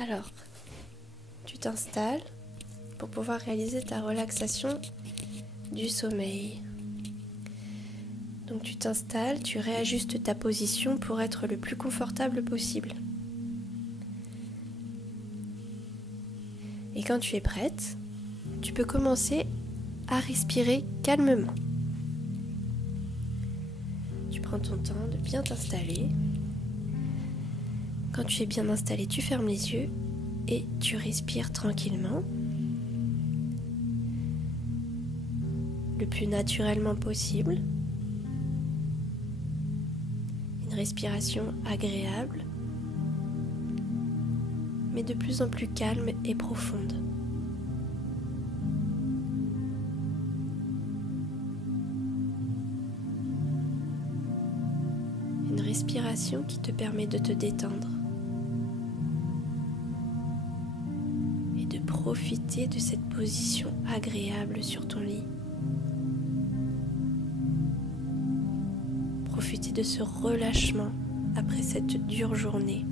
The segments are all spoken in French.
Alors, tu t'installes pour pouvoir réaliser ta relaxation du sommeil. Donc tu t'installes, tu réajustes ta position pour être le plus confortable possible. Et quand tu es prête, tu peux commencer à respirer calmement. Tu prends ton temps de bien t'installer. Quand tu es bien installé, tu fermes les yeux et tu respires tranquillement, le plus naturellement possible. Une respiration agréable, mais de plus en plus calme et profonde. Une respiration qui te permet de te détendre et de profiter de cette position agréable sur ton lit. Profiter de ce relâchement après cette dure journée.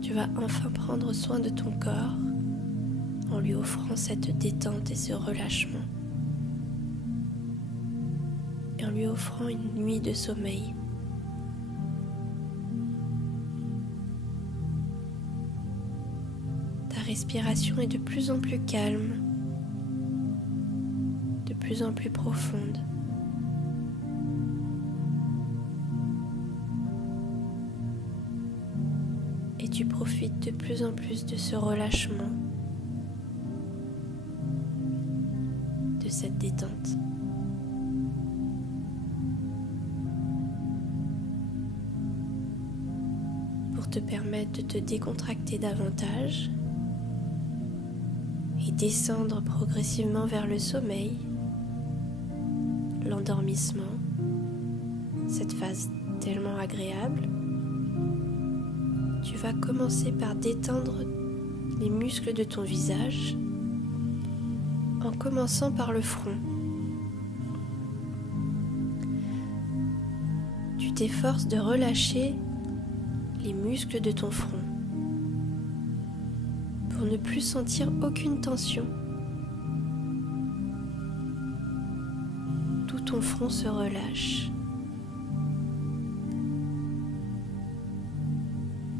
Tu vas enfin prendre soin de ton corps en lui offrant cette détente et ce relâchement. Et en lui offrant une nuit de sommeil. Ta respiration est de plus en plus calme, de plus en plus profonde. Et tu profites de plus en plus de ce relâchement, de cette détente. Pour te permettre de te décontracter davantage et descendre progressivement vers le sommeil, l'endormissement, cette phase tellement agréable, tu vas commencer par détendre les muscles de ton visage en commençant par le front. Tu t'efforces de relâcher les muscles de ton front pour ne plus sentir aucune tension. Tout ton front se relâche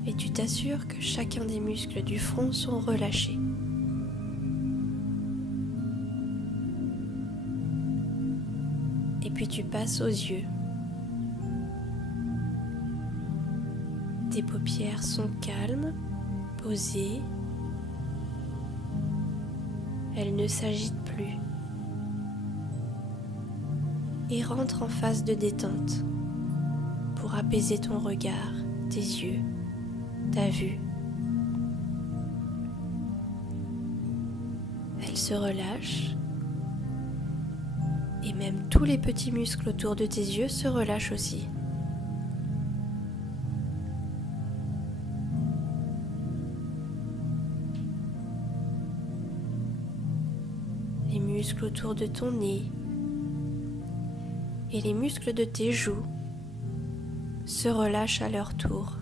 et tu t'assures que chacun des muscles du front sont relâchés. Et puis tu passes aux yeux. Tes paupières sont calmes, posées. Elles ne s'agitent plus. Et rentre en phase de détente pour apaiser ton regard, tes yeux, ta vue. Elles se relâchent et même tous les petits muscles autour de tes yeux se relâchent aussi. Les muscles autour de ton nez et les muscles de tes joues se relâchent à leur tour.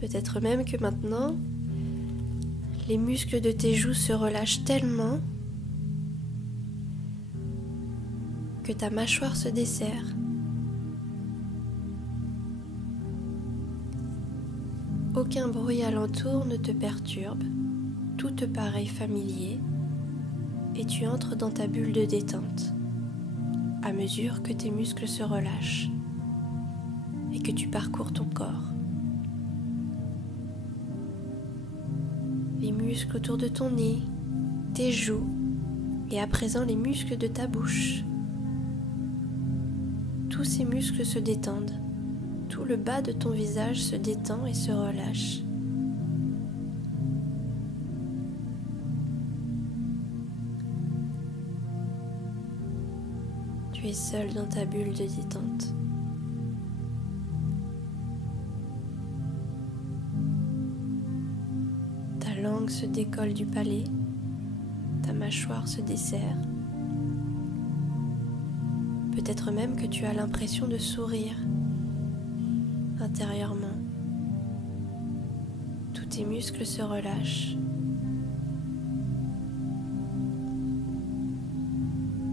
Peut-être même que maintenant, les muscles de tes joues se relâchent tellement que ta mâchoire se desserre. Aucun bruit alentour ne te perturbe, tout te paraît familier et tu entres dans ta bulle de détente à mesure que tes muscles se relâchent et que tu parcours ton corps. Les muscles autour de ton nez, tes joues et à présent les muscles de ta bouche. Tous ces muscles se détendent, tout le bas de ton visage se détend et se relâche. Tu es seul dans ta bulle de détente. Ta langue se décolle du palais, ta mâchoire se desserre. Peut-être même que tu as l'impression de sourire intérieurement. Tous tes muscles se relâchent.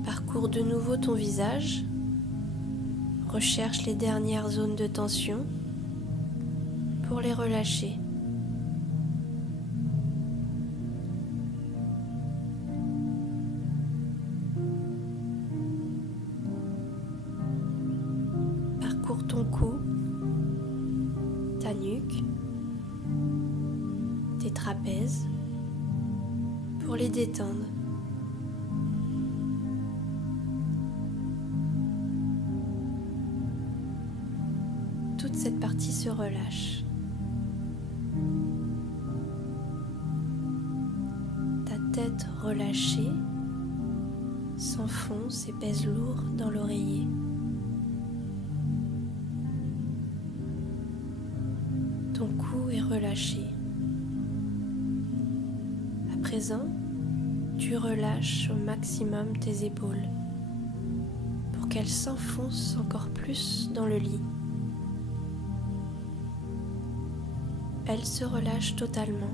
Parcours de nouveau ton visage. Recherche les dernières zones de tension pour les relâcher. Parcours ton cou, ta nuque, tes trapèzes pour les détendre. Toute cette partie se relâche. Ta tête relâchée s'enfonce et pèse lourd dans l'oreiller. Ton cou est relâché. À présent, tu relâches au maximum tes épaules pour qu'elles s'enfoncent encore plus dans le lit. Elles se relâchent totalement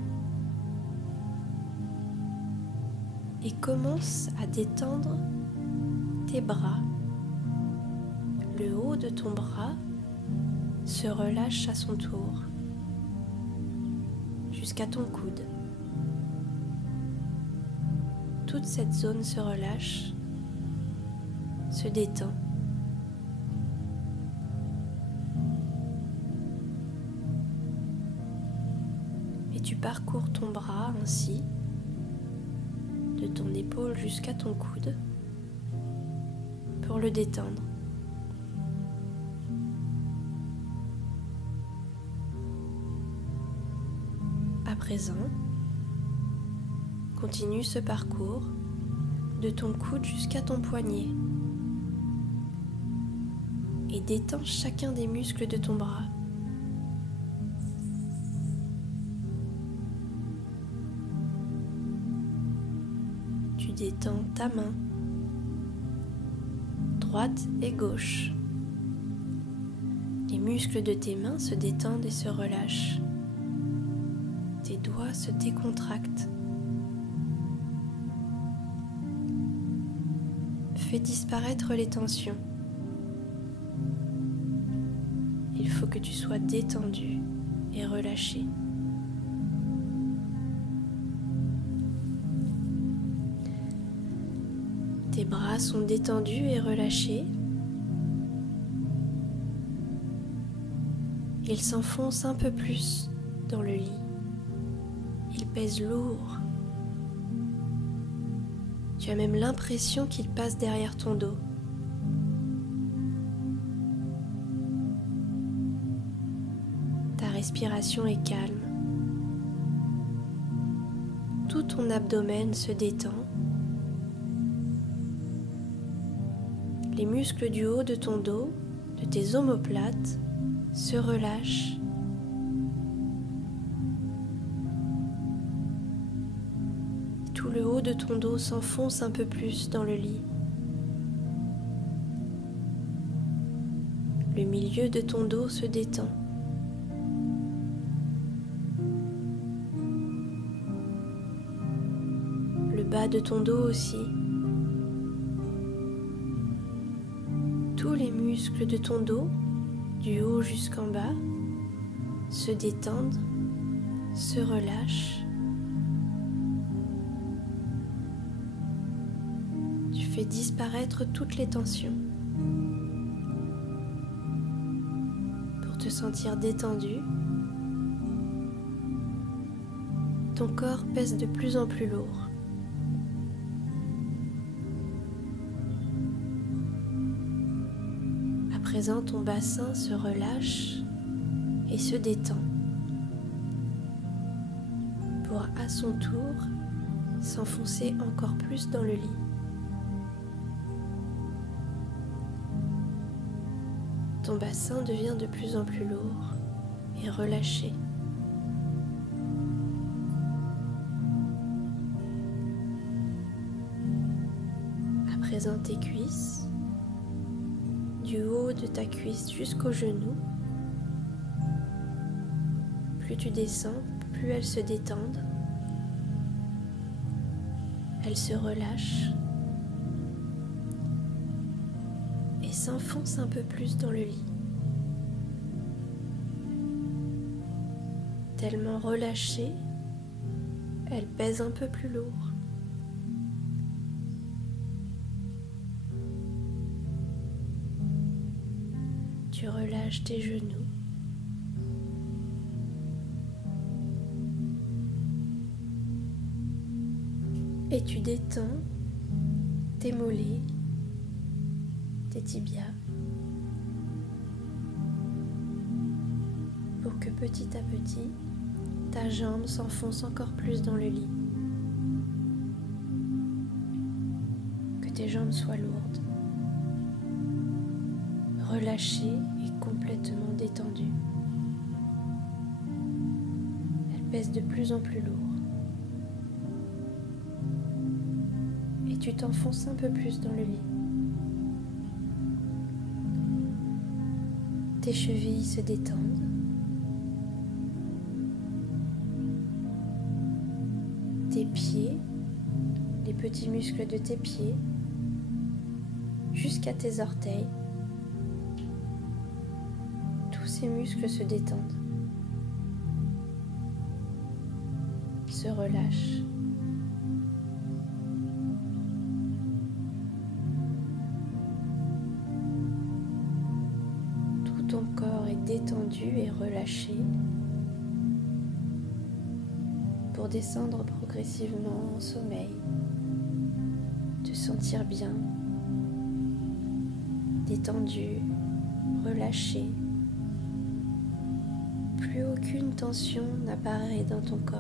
et commence à détendre tes bras. Le haut de ton bras se relâche à son tour jusqu'à ton coude. Toute cette zone se relâche, se détend. Et tu parcours ton bras ainsi, de ton épaule jusqu'à ton coude, pour le détendre. À présent, continue ce parcours de ton coude jusqu'à ton poignet et détends chacun des muscles de ton bras. Tu détends ta main, droite et gauche. Les muscles de tes mains se détendent et se relâchent. Tes doigts se décontractent. Fais disparaître les tensions. Il faut que tu sois détendu et relâché. Tes bras sont détendus et relâchés. Ils s'enfoncent un peu plus dans le lit. Ils pèsent lourd. Tu as même l'impression qu'ils passent derrière ton dos. Ta respiration est calme. Tout ton abdomen se détend. Les muscles du haut de ton dos, de tes omoplates, se relâchent. Tout le haut de ton dos s'enfonce un peu plus dans le lit. Le milieu de ton dos se détend. Le bas de ton dos aussi. Tous les muscles de ton dos, du haut jusqu'en bas, se détendent, se relâchent. Tu fais disparaître toutes les tensions. Pour te sentir détendu, ton corps pèse de plus en plus lourd. À présent, ton bassin se relâche et se détend pour à son tour s'enfoncer encore plus dans le lit. Ton bassin devient de plus en plus lourd et relâché. présent tes cuisses, du haut de ta cuisse jusqu'au genou. Plus tu descends, plus elles se détendent. Elles se relâchent et s'enfoncent un peu plus dans le lit. Tellement relâchées, elles pèsent un peu plus lourd. Tu relâches tes genoux. Et tu détends tes mollets, tes tibias, pour que petit à petit, ta jambe s'enfonce encore plus dans le lit. Que tes jambes soient lourdes, relâchées et complètement détendues. Elles pèsent de plus en plus lourd. Et tu t'enfonces un peu plus dans le lit. Tes chevilles se détendent. Tes pieds, les petits muscles de tes pieds, jusqu'à tes orteils. Tous ces muscles se détendent, se relâchent. Tout ton corps est détendu et relâché pour descendre progressivement en sommeil, te sentir bien, détendu, relâché. Plus aucune tension n'apparaît dans ton corps.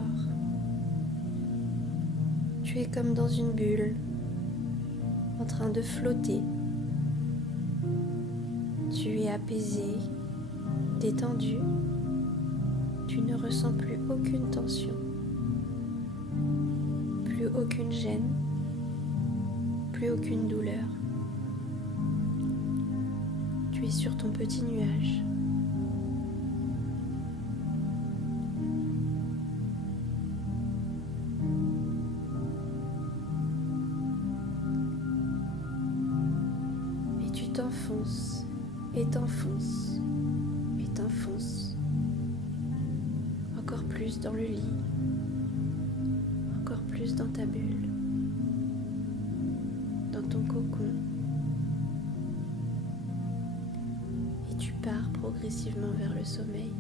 Tu es comme dans une bulle, en train de flotter. Tu es apaisé, détendu. Tu ne ressens plus aucune tension, plus aucune gêne, plus aucune douleur. Tu es sur ton petit nuage. Et tu t'enfonces, et t'enfonces, et t'enfonces. Encore plus dans le lit, encore plus dans ta bulle, dans ton cocon. Et tu pars progressivement vers le sommeil.